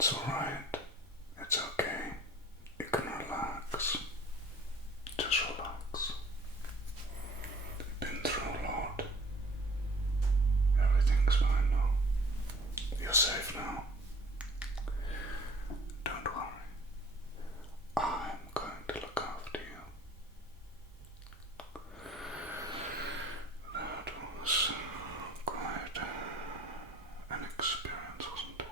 That's alright. It's okay. You can relax. Just relax. You've been through a lot. Everything's fine now. You're safe now. Don't worry. I'm going to look after you. That was quite an experience, wasn't it?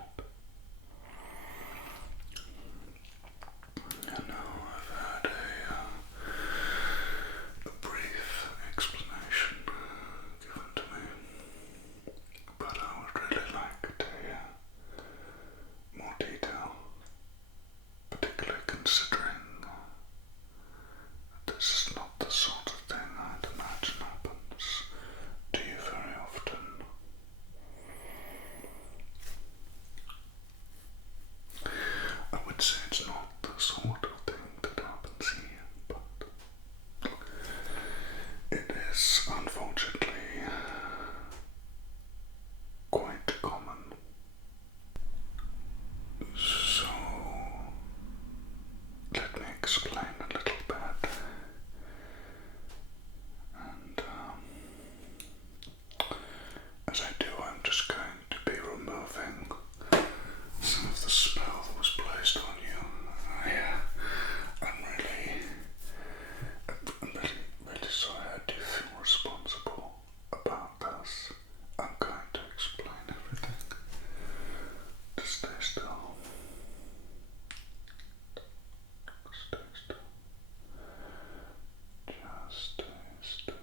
And now I've had a brief explanation given to me, but I would really like to hear more detail, particularly considering this is not the sort of thing I'd imagine happens to you very often. I would say it's not the sort of thing that happens here, but it is unfortunately quite common. So, let me explain a little bit. And as I do, I'm just going to be removing some of the spell that was placed on you. I'm really sorry. I do feel responsible about this. I'm going to explain everything. Just stay still. Stay still. Just stay still.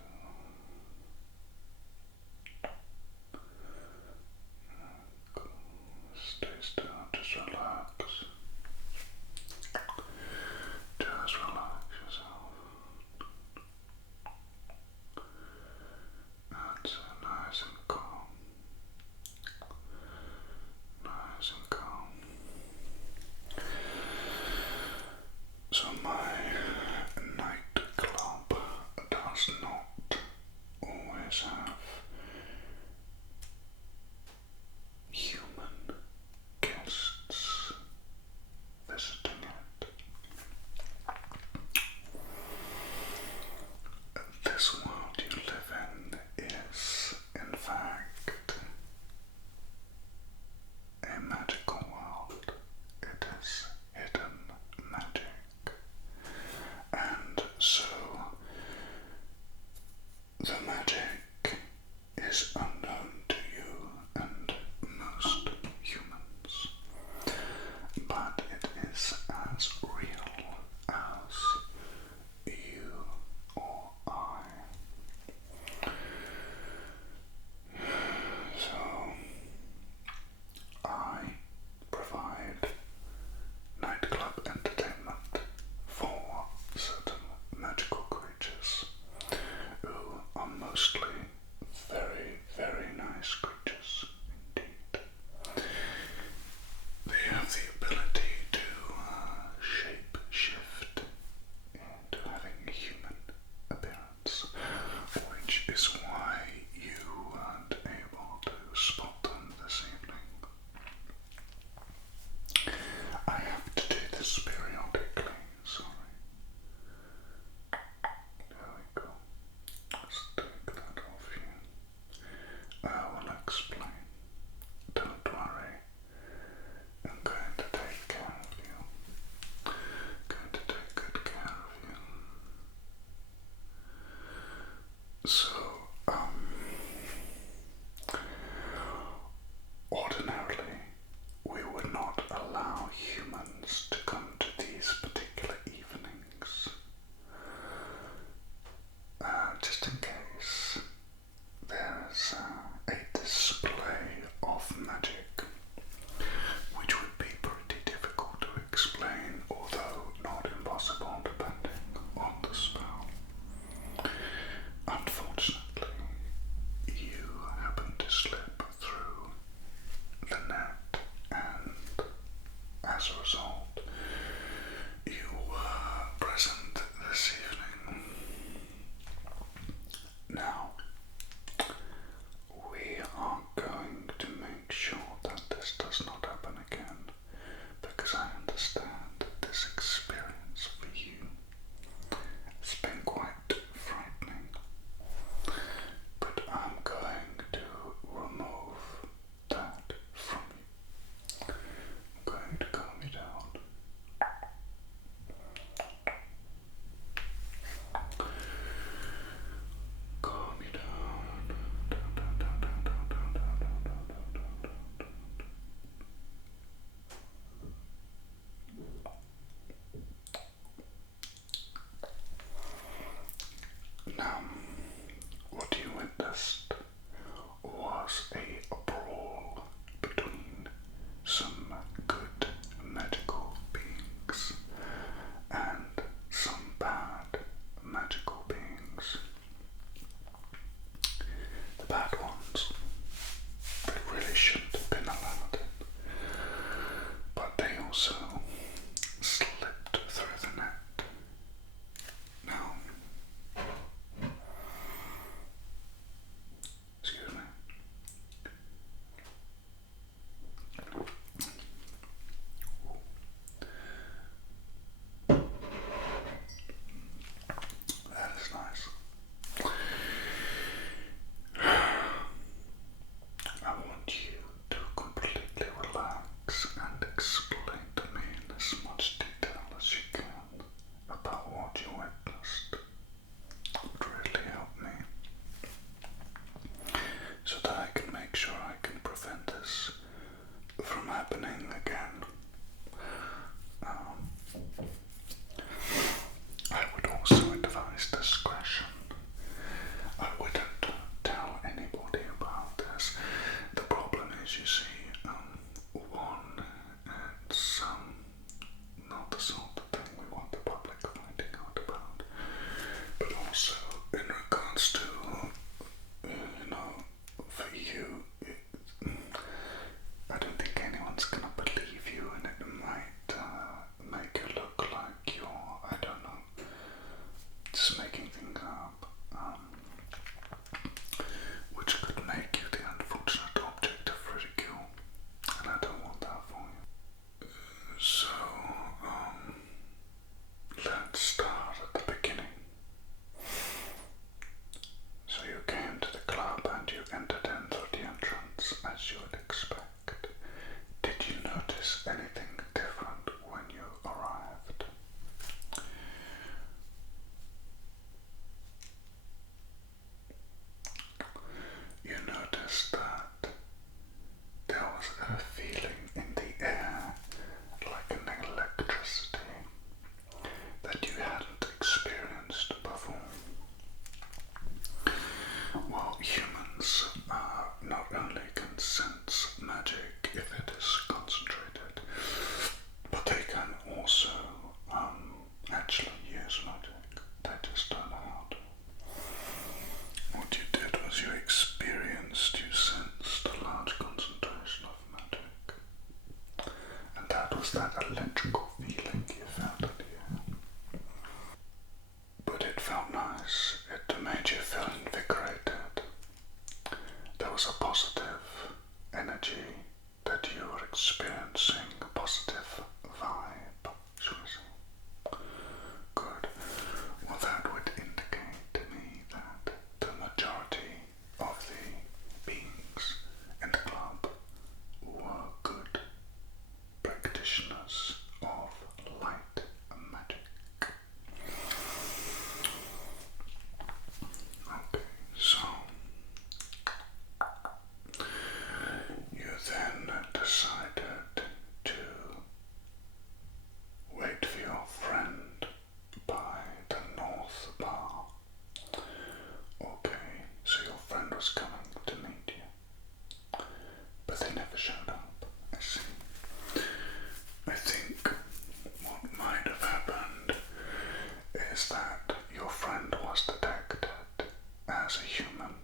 Stay still. Just relax. Just relax yourself. That's it. Nice and calm. Nice and calm. So my nightclub does not always have human guests visiting it. This world you live in is, in fact, a magical world. It is hidden magic. And so the magic is unknown to you and most humans, but it is as real as you or I. So I provide nightclub entertainment for certain magical creatures who are mostly very, very nice creatures indeed. They have the ability to shape shift into having a human appearance, which is why you weren't able to spot them this evening. I have to do this periodically, sorry. There we go. Let's take that off you. I will explain. Don't worry. I'm going to take care of you. Going to take good care of you. So, ordinarily, we would not allow humans to come to these particular evenings. Just in case there's a display of magic, which would be pretty difficult to explain, although not impossible depending on the spell. Unfortunately, you happen to slip through the net, and as a result, you were present this evening. Now, we are going to make sure that this does not happen again. also slipped through the net. Now, excuse me. That is nice. I want you to completely relax and explain to me in as much detail as you can about what you witnessed. It would really help me so that I can make sure I can prevent this from happening again. I would also advise discretion. I wouldn't tell anybody about this. The problem is, you see, one, it's not the sort of thing we want the public finding out about. But also, in regards to, for you, I don't think anyone's gonna believe you, and it might make you look like you're, I don't know, just making things up, which could make you the unfortunate object of ridicule, and I don't want that for you. So, let's start at the beginning. So you came to the club and you entered in through the entrance as you would expect. Did you notice anything different when you arrived? You noticed that there was a feeling in the air like an electricity that you hadn't experienced before. Well, humans not only can sense magic if it is concentrated, but they can also actually use magic. They just don't know how to. What you did was you sensed a large concentration of magic. And that was that electrical feeling you felt in the air. But it felt nice. It made you feel invigorated. There was a positive energy that you were experiencing, a positive vibe, should we say. Good. Well, that would indicate to me that the majority of the beings in the club were good practitioners of light magic. Okay, so you then decided to wait for your friend by the North Bar. Okay, so your friend was coming to meet you, but they never showed up. I see. I think what might have happened is that your friend was detected as a human,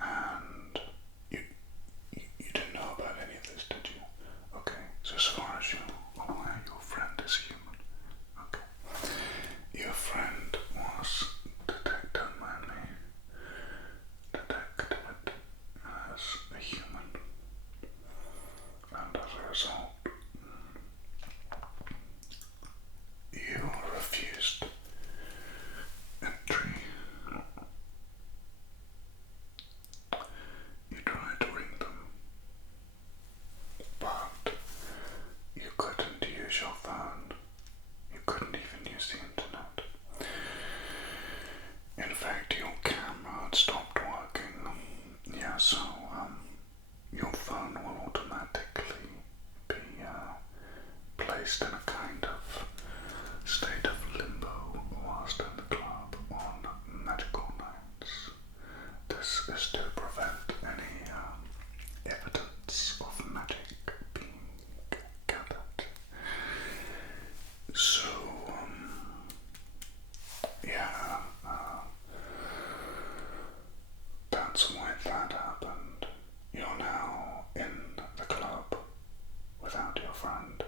and you didn't know about any of this, did you? Okay, so as far as you're aware, your friend is human. Okay. Your friend was detected as a human, and as a result, you refused entry. You tried to ring them, but you couldn't use your phone. You couldn't even use the internet. In fact, your camera had stopped working. Yeah, so your phone will automatically be placed in a kind of state of limbo whilst in the club on magical nights. This is to prevent any evidence of magic being gathered. So, yeah, that's why that happened. You're now in the club without your friend.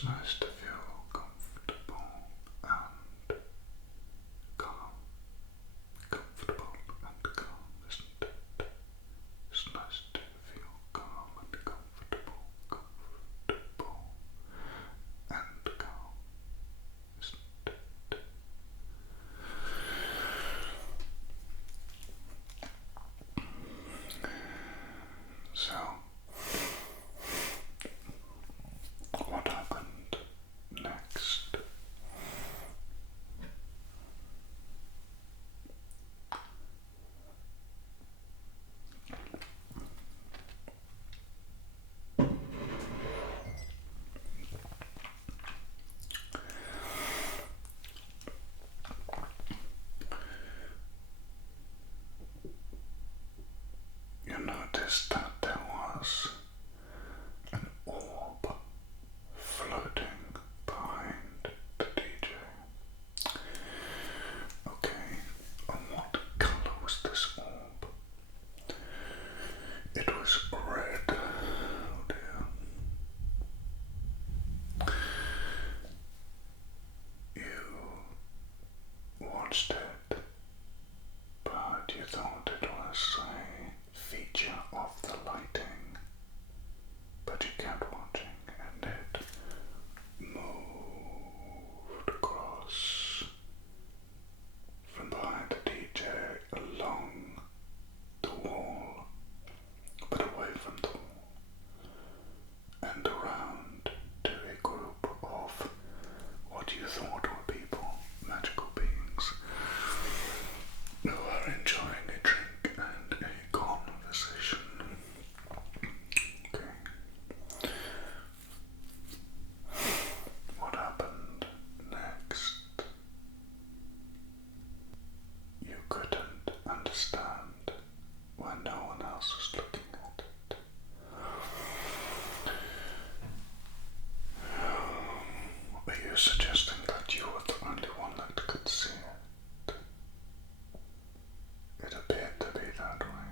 It's nice to feel comfortable and calm. Comfortable and calm, isn't it? It's nice to feel calm and comfortable. Comfortable and calm, isn't it? So, what happened next? You noticed that there was an orb floating behind the DJ. Okay, and what colour was this orb? It was red. Oh dear. You watched it, but you thought it was a feature of the lighting, but you kept watching and it moved across from behind the DJ along the wall, but away from the wall and around to a group of what you thought were people, magical beings, who are enjoying a drink and a conversation. Okay. What happened next? You couldn't understand why no one else was looking at it. Are you suggesting that you were the only one that could see it? It appeared to be that way.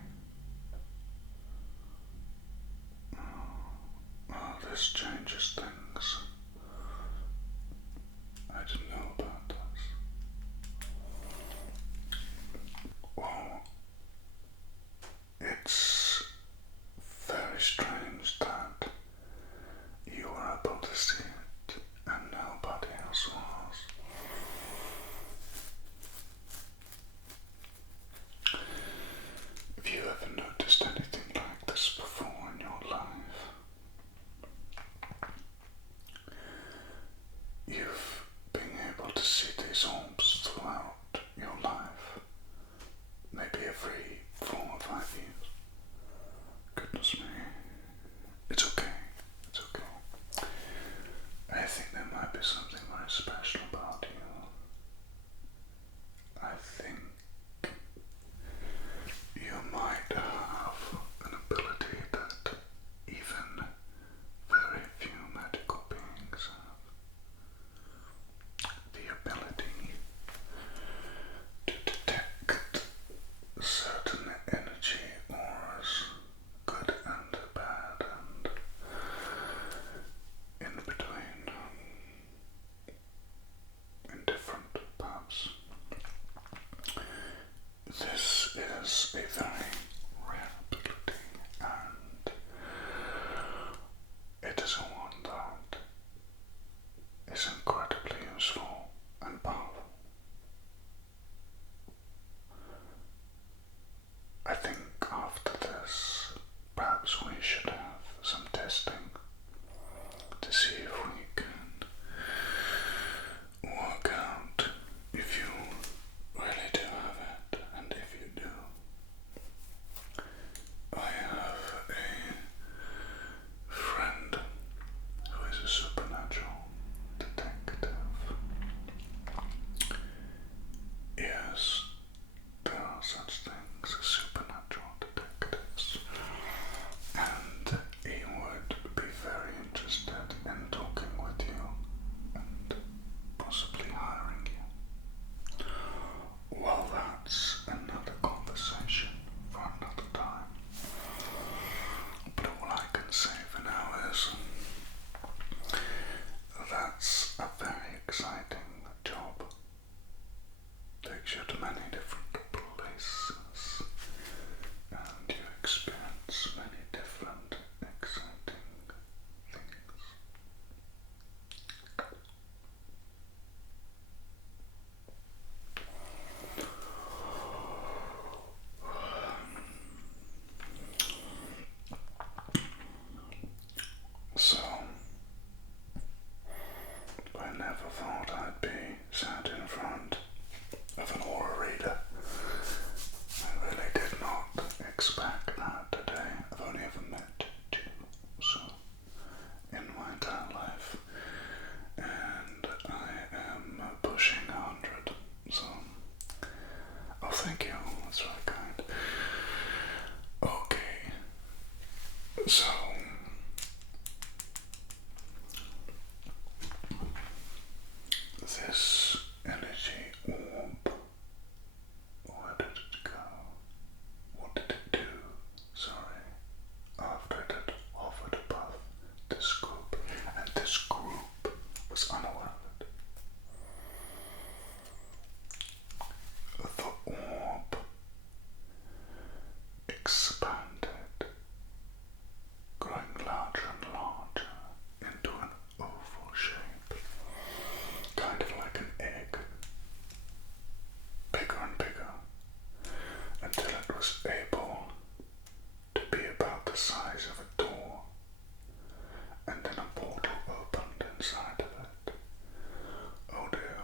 Oh, this changes things. I didn't know about this. Well, it's very strange that you were able to see it and nobody else was. Have you ever noticed anything like this before in your life? You've been able to see these orbs throughout your life, maybe every 4 or 5 years. Goodness me. It's okay. It's okay. I think there might be something very special about you. I think you might have an ability that even very few magical beings have. this energy orb, where did it go? What did it do? Sorry. After it had hovered above this group, and this group was unaware of it. The orb expanded, growing larger and larger into an oval shape, kind of like an egg, bigger and bigger, until it was able to be about the size of a door, and then a portal opened inside of it. Oh dear.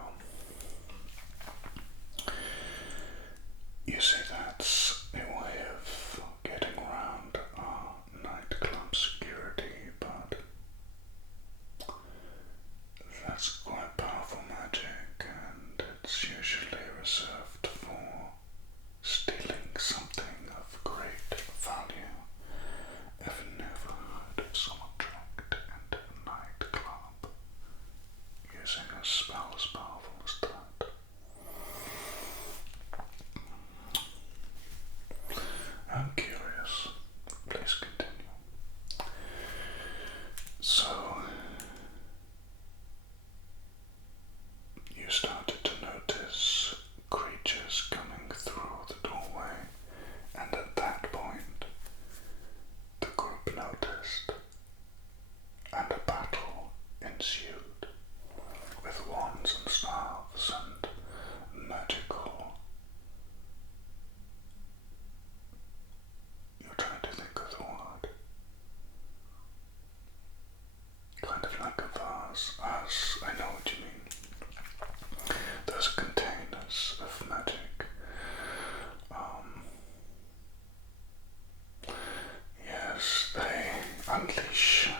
You see, that's a way of getting around our nightclub security, but that's quite powerful magic, and it's usually reserved for stealing something of great value. I've never heard of someone dragged into a nightclub using a spell as powerful as that. I'm curious. Please continue. So, you started to notice creatures coming through the doorway, and at that point, the group noticed, and a battle ensued, with wands and staves and magical. You're trying to think of the word. Kind of like a vase. As I know what you mean. Those are containers of magic. Yes, they unleash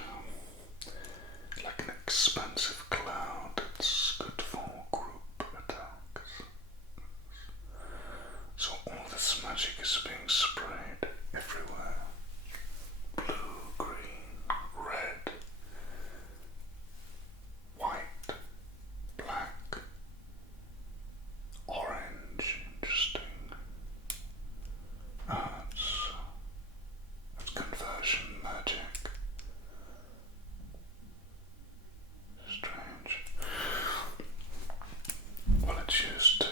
like an expansive cloud. It's good for group attacks. So all this magic is being sprayed everywhere. Blue, green, red, white, black, orange. Interesting. It's conversion magic. Strange. Well, it's used to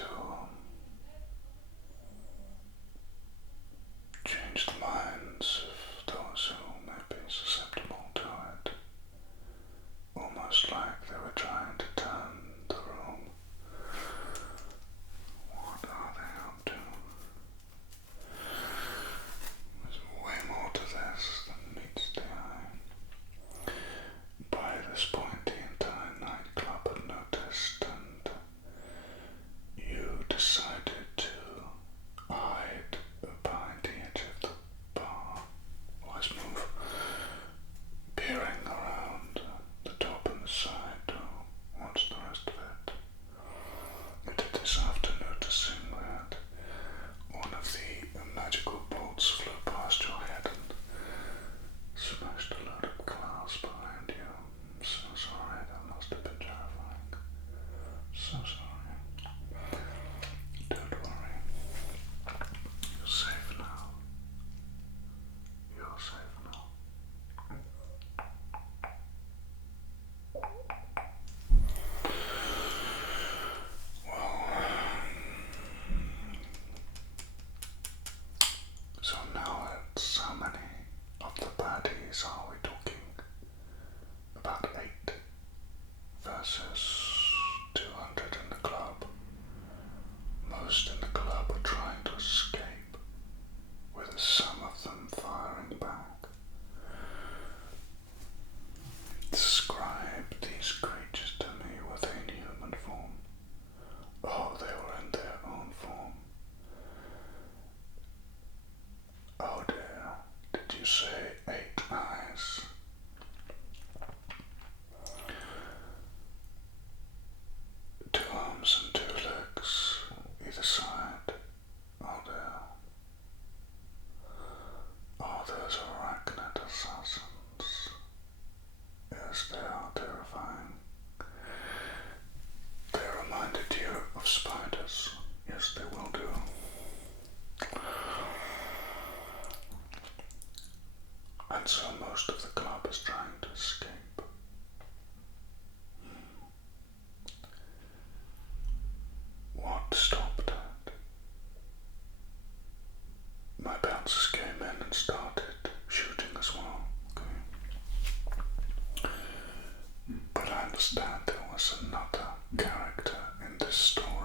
change the minds of those who may be susceptible to it. Almost like they were trying to turn the room. What are they up to? There's way more to this than meets the eye. By this point, the entire nightclub had noticed, and you decided to hide behind the edge of the bar. Wise move. Peering around the top and the side to watch the rest of it. You did this after noticing that one of the magical bolts flew past your head and smashed a load of glass behind you. I'm so sorry, that must have been terrifying. So sorry. Don't worry. You're safe now. You're safe now. Well, so now it's how many of the baddies are we talking? About 8 versus 200 in the club. Most in the club are trying to escape, with some of them firing back. Describe these creatures to me within human form. Oh, they were in their own form. Oh dear, did you say 8 eyes? Two arms and 2 legs, either side. Oh dear. Oh, those arachnid assassins. Yes, they are terrifying. They're of spiders. Yes, they will do. And so most of the club is trying to escape. What stopped that? My bouncers came in and started shooting as well. Okay. But I understand there was another character in this story